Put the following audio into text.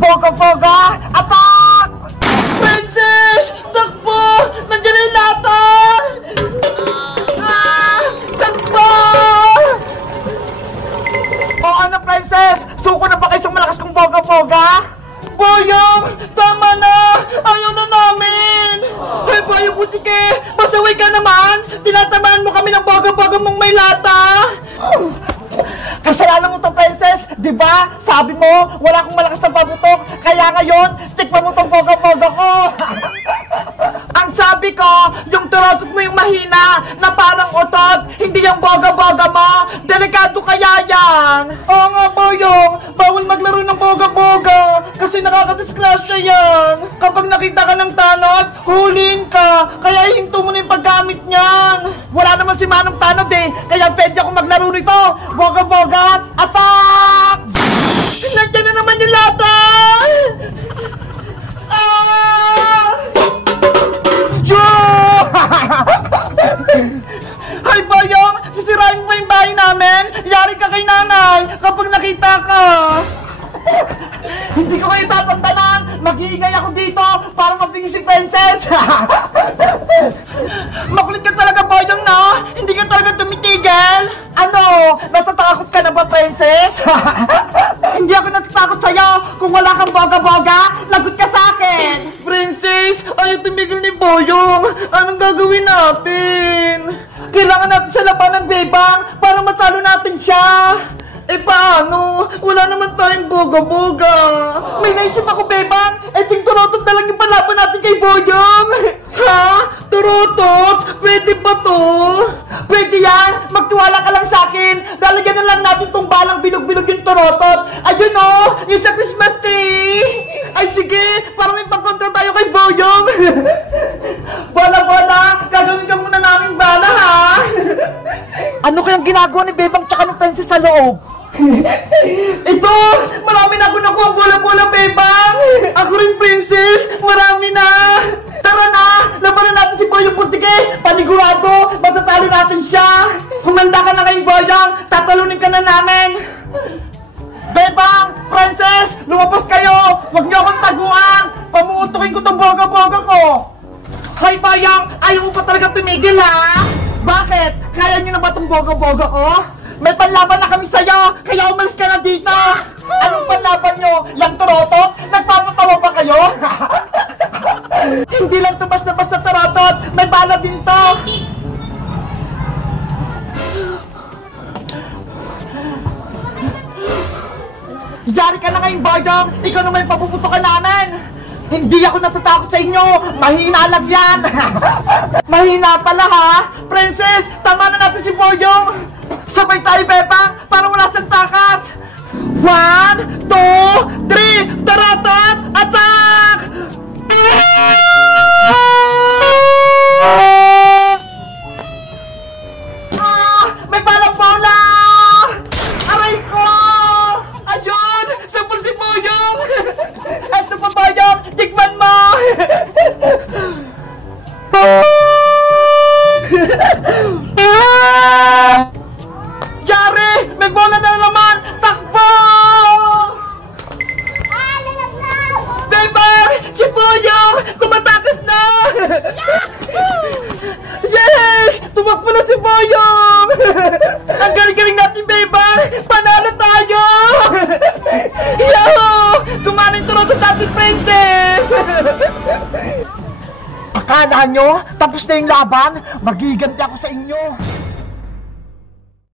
Boga-boga! Attack! Princess! Takbo! Nandiyan na yung lata! Takbo! O ano, Princess? Suko na ba kayo sa malakas kong boga-boga? Boyong! Tama na! Ayaw na namin! Hey, Boyong Butike! Masaway ka naman! Tinatamaan mo kami ng boga-boga mong may lata! Kasalanan mo to, Princess! Diba? Sabi mo, wala akong malakas na pabutok, kaya ngayon, tikman mo tong boga-boga ko! Ang sabi ko, yung turotot mo yung mahina, na parang otot, hindi yung boga-boga mo! Delikado kaya yan! Oo nga, Boyong! Bawal maglaro ng boga-boga! Kasi nakakadisgrasya yan! Kapag nakita ka ng tanod, huliin ka! Kaya ihinto mo na yung paggamit niyan! Wala naman si Manong Tanod eh! Kaya pwede ako maglaro nito! Boga-boga! Attack! Nandiyan na naman yung lata! Hay, Boyong! Sisirain mo yung bahay namin! Yari ka kay nanay kapag nakita ka! Hindi ko kayo tatantanan! Mag-iingay ako dito para mapingi si Princess! Makulit ka talaga, Boyong, na! Hindi ka talaga tumitigil! Ano? Natatakot ka na ba, Princess? Hindi ako natatakot sa'yo! Kung wala kang boga-boga, lagot ka sa akin! Princess, ayaw tumigil ni Boyong! Anong gagawin natin? Kailangan natin sa labanan, Bebang, para matalo natin siya! Eh paano? Wala naman tayong boga-boga! May naisip ako, Bebang! Ting turotot na lang yung palaban natin kay Boyong! Ha? Turotot? Pwede ba to? Pwede yan! Magtiwala ka lang sa akin! Lalagyan na lang natin tong balang bilog-bilog yung turotot! Ayun o! Yung sa Christmas tree! Ay sige! Para may pag-control tayo kay Boyong! Bola-bola! Gagawin ka muna namin bala, ha? Ano kayang ginagawa ni Bebang tsaka ng Princess sa loob? Ito! Marami na ako nakuha bola-bola, Bebang! Ako rin, Princess! Marami na! Tara na! Labanan natin si Boyong Butike! Panigurado! Matatalo natin siya! Humanda ka na kayong Boyong! Tatalunin ka na namin! Bebang! Princess! Lumabas kayo! Huwag niyo akong taguan! Pamuutukin ko tong boga-boga ko! Hay, Boyong! Ayaw mo pa talaga tumigil, ha? Bakit? Kaya niyo na ba tong boga-boga ko? May panlaban na kami sa'yo! Kaya umalis ka na dito! Anong panlaban nyo? Yang turotot? Nagpapatawa pa kayo? Hindi lang to basta-basta turotot! May bala din to! Yari ka na ngayong Boyong! Ikaw naman yung papuputukan namin! Hindi ako natatakot sa inyo! Mahina lang yan! Mahina pala, ha? Princess, tama na natin si Boyong! Sabay tayo, Bebang, para wala siyang takas! 1, 2, 3, taratat, attack! May balang bola! Aray ko! Ayun! Sabol si Boyong! Eto pa, Boyong! Tikman mo! Yari! May bola na naman! Takbo! Bebang! Si Boyong! Tumatakas na! Yay! Tumakbo na si Boyong! Ang galing-galing natin, Bebang! Panalo tayo! Yahoo! Gumana yung turotot natin, Princess! Akalahan nyo? Tapos na yung laban? Magiganti ako sa inyo!